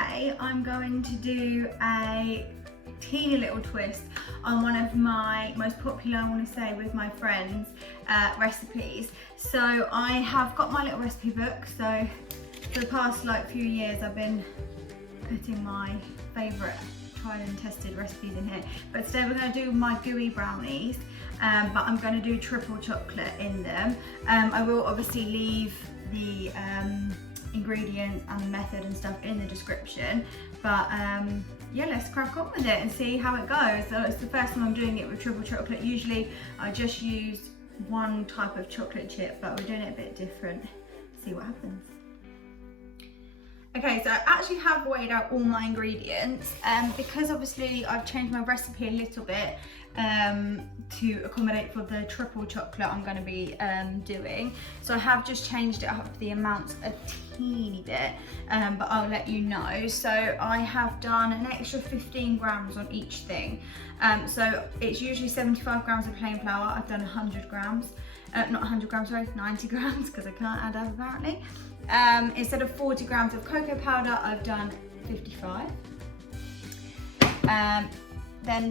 today I'm going to do a teeny little twist on one of my most popular, I want to say, with my friends, recipes. So I have got my little recipe book. So for the past few years I've been putting my favourite tried and tested recipes in here. But today we're going to do my gooey brownies, but I'm going to do triple chocolate in them. I will obviously leave the ingredients and the method and stuff in the description, but yeah, let's crack on with it and see how it goes. So it's the first time I'm doing it with triple chocolate. Usually I just use one type of chocolate chip, but we're doing it a bit different. See what happens. Okay, so I actually have weighed out all my ingredients, because obviously I've changed my recipe a little bit to accommodate for the triple chocolate I'm going to be doing. So I have just changed it up the amounts a teeny bit, but I'll let you know. So I have done an extra 15 grams on each thing. So it's usually 75 grams of plain flour. I've done 100 grams, not 100 grams, sorry, 90 grams, because I can't add up apparently. Instead of 40 grams of cocoa powder, I've done 55. Then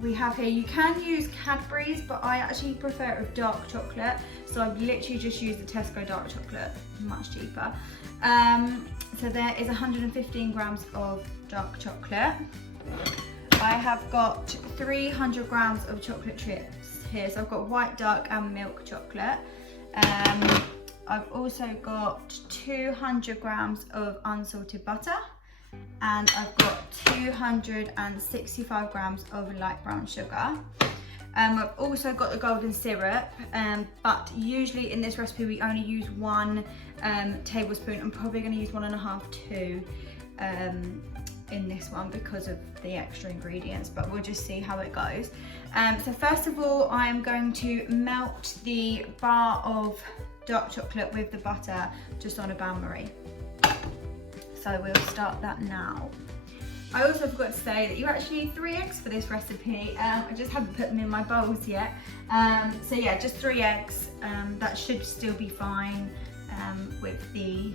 we have here, you can use Cadbury's, but I actually prefer it with dark chocolate. So I've literally just used the Tesco dark chocolate, much cheaper. So there is 115 grams of dark chocolate. I have got 300 grams of chocolate chips here. So I've got white, dark and milk chocolate. I've also got 200 grams of unsalted butter, and I've got 265 grams of light brown sugar. I've also got the golden syrup, but usually in this recipe we only use 1 tablespoon. I'm probably going to use 1.5, 2 in this one because of the extra ingredients, but we'll just see how it goes. So first of all, I'm going to melt the bar of dark chocolate with the butter just on a bain-marie. So we'll start that now. I also forgot to say that you actually need 3 eggs for this recipe. I just haven't put them in my bowls yet. So yeah, just 3 eggs. That should still be fine with the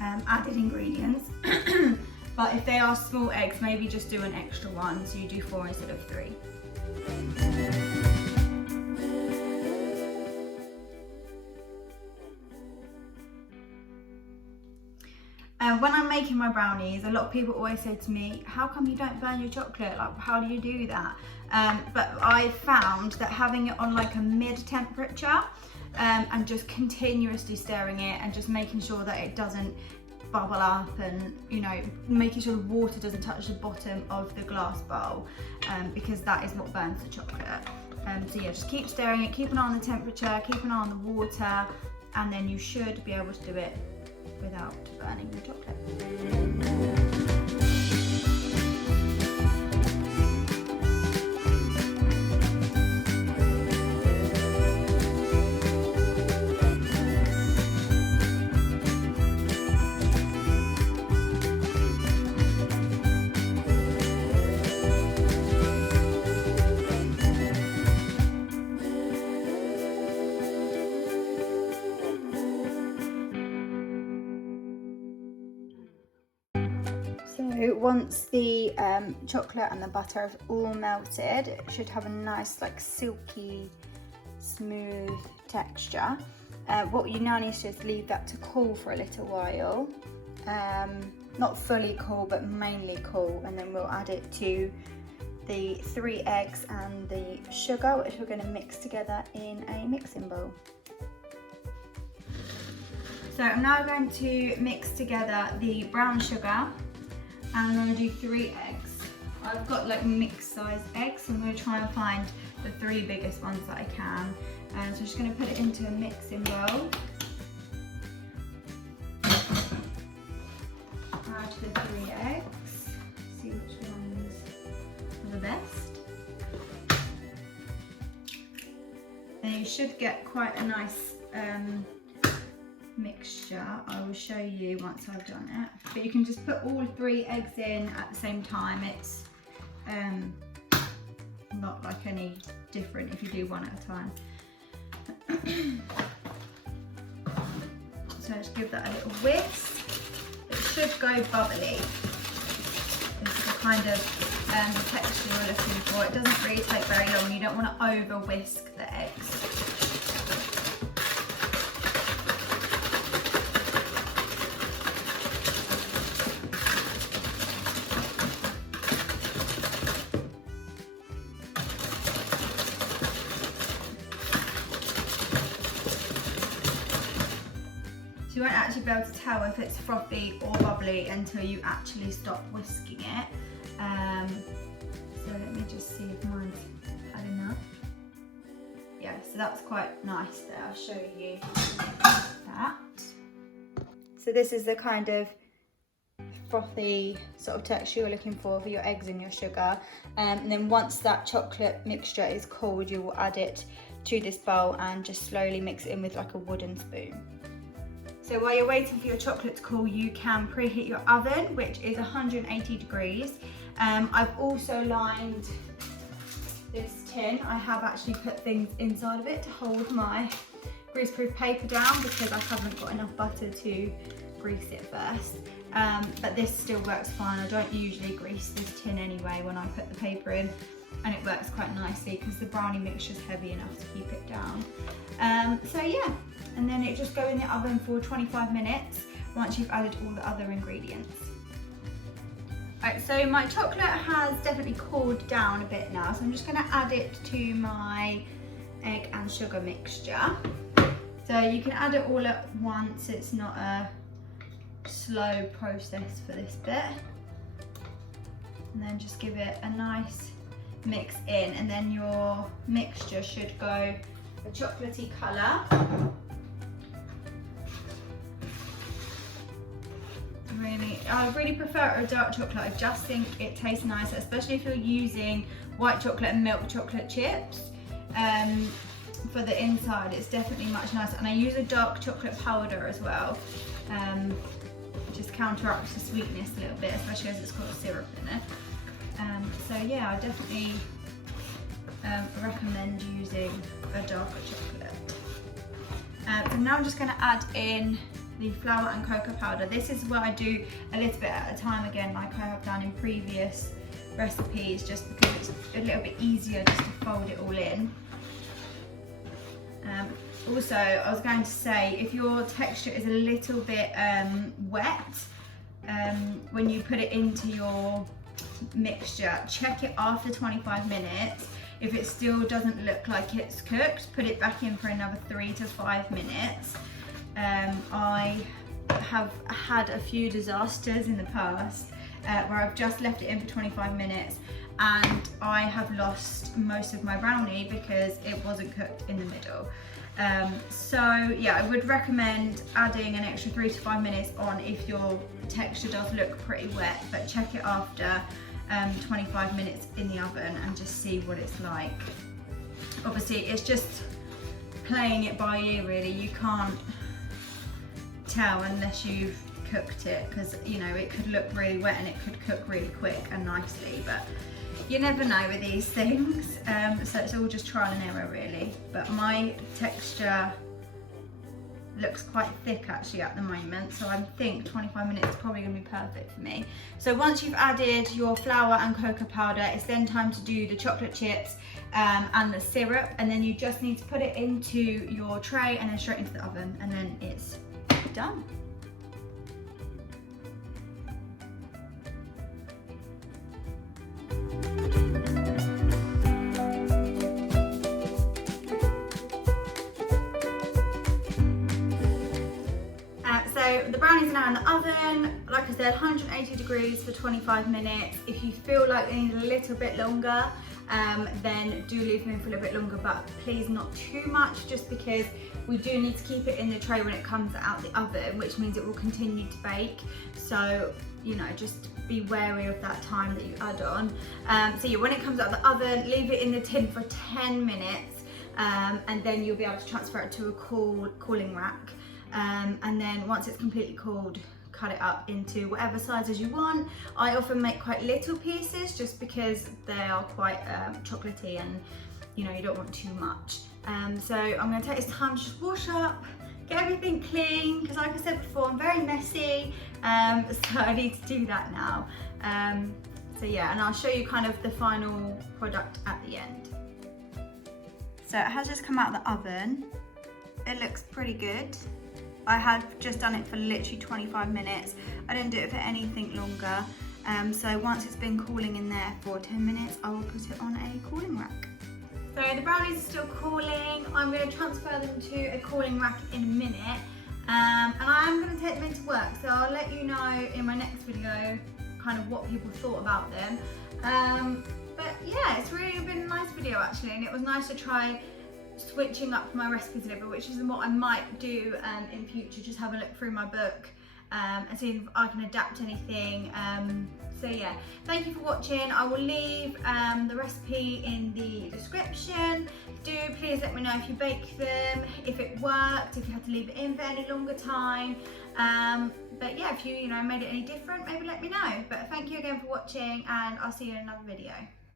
added ingredients. But if they are small eggs, maybe just do an extra one, so you do 4 instead of 3. When I'm making my brownies, a lot of people always say to me, how come you don't burn your chocolate? Like, how do you do that? But I found that having it on a mid-temperature and just continuously stirring it and just making sure that it doesn't bubble up, and making sure the water doesn't touch the bottom of the glass bowl, because that is what burns the chocolate. So yeah, just keep stirring it, keep an eye on the temperature, keep an eye on the water, and then you should be able to do it without burning the chocolate. So once the chocolate and the butter is all melted, it should have a nice silky smooth texture. What you now need to do is leave that to cool for a little while. Not fully cool, but mainly cool, and then we'll add it to the 3 eggs and the sugar, which we're going to mix together in a mixing bowl. So I'm now going to mix together the brown sugar, and I'm going to do 3 eggs. I've got mixed size eggs, so I'm going to try and find the 3 biggest ones that I can. So I'm just going to put it into a mixing bowl. Add the 3 eggs, see which ones are the best. And you should get quite a nice mixture. I will show you once I've done it, but you can just put all 3 eggs in at the same time. It's not any different if you do one at a time. So just give that a little whisk. It should go bubbly. This is the kind of texture you're looking for. It doesn't really take very long. You don't want to over whisk the eggs. So you won't actually be able to tell if it's frothy or bubbly until you actually stop whisking it. So let me just see if mine's had enough. Yeah, so that's quite nice there. I'll show you that. So this is the kind of frothy sort of texture you're looking for your eggs and your sugar. And then once that chocolate mixture is cooled, you will add it to this bowl and just slowly mix it in with like a wooden spoon. So while you're waiting for your chocolate to cool, you can preheat your oven, which is 180 degrees. I've also lined this tin. I have actually put things inside of it to hold my greaseproof paper down because I haven't got enough butter to grease it first. But this still works fine. I don't usually grease this tin anyway when I put the paper in, and it works quite nicely because the brownie mixture is heavy enough to keep it down. So yeah, and then it just go in the oven for 25 minutes once you've added all the other ingredients. Right, so my chocolate has definitely cooled down a bit now, so I'm just going to add it to my egg and sugar mixture. So you can add it all at once, it's not a slow process for this bit. And then just give it a nice mix in, and then your mixture should go a chocolatey colour. I really prefer a dark chocolate. I just think it tastes nicer, especially if you're using white chocolate and milk chocolate chips for the inside. It's definitely much nicer, and I use a dark chocolate powder as well. Just counteracts the sweetness a little bit, especially as it's got syrup in it. So yeah, I definitely recommend using a darker chocolate. So now I'm just going to add in the flour and cocoa powder. This is what I do a little bit at a time, again, like I have done in previous recipes, just because it's a little bit easier just to fold it all in. Also, I was going to say, if your texture is a little bit wet, when you put it into your mixture, check it after 25 minutes. If it still doesn't look like it's cooked, put it back in for another 3 to 5 minutes. I have had a few disasters in the past where I've just left it in for 25 minutes and I have lost most of my brownie because it wasn't cooked in the middle. So yeah, I would recommend adding an extra 3 to 5 minutes on if your texture does look pretty wet, but check it after 25 minutes in the oven and just see what it's like. Obviously it's just playing it by ear really. You can't tell unless you've cooked it, because you know it could look really wet and it could cook really quick and nicely, but you never know with these things. So it's all just trial and error really, but my texture looks quite thick actually at the moment, so I think 25 minutes is probably going to be perfect for me. So once you've added your flour and cocoa powder, it's then time to do the chocolate chips and the syrup, and then you just need to put it into your tray and then straight into the oven, and then it's done. So the brownies are now in the oven, like I said, 180 degrees for 25 minutes. If you feel like they need a little bit longer, then do leave them in for a little bit longer, but please not too much, just because we do need to keep it in the tray when it comes out the oven, which means it will continue to bake. So, you know, just be wary of that time that you add on. So yeah, when it comes out of the oven, leave it in the tin for 10 minutes, and then you'll be able to transfer it to a cooling rack. And then once it's completely cooled, cut it up into whatever sizes you want. I often make quite little pieces just because they are quite chocolatey and you know you don't want too much. So I'm going to take this time to just wash up get everything clean, because like I said before, I'm very messy, so I need to do that now. So yeah, and I'll show you kind of the final product at the end. So it has just come out of the oven. It looks pretty good. I have just done it for literally 25 minutes. I didn't do it for anything longer. So once it's been cooling in there for 10 minutes, I will put it on a cooling rack. So the brownies are still cooling. I'm going to transfer them to a cooling rack in a minute. And I am going to take them into work. So I'll let you know in my next video kind of what people thought about them. But yeah, it's really been a nice video actually, and it was nice to try switching up my recipes a little bit, which is what I might do in future, just have a look through my book and see if I can adapt anything. So yeah, thank you for watching. I will leave the recipe in the description. Do please let me know if you bake them, if it worked, if you had to leave it in for any longer time. But yeah, if you made it any different, maybe let me know. But thank you again for watching, and I'll see you in another video.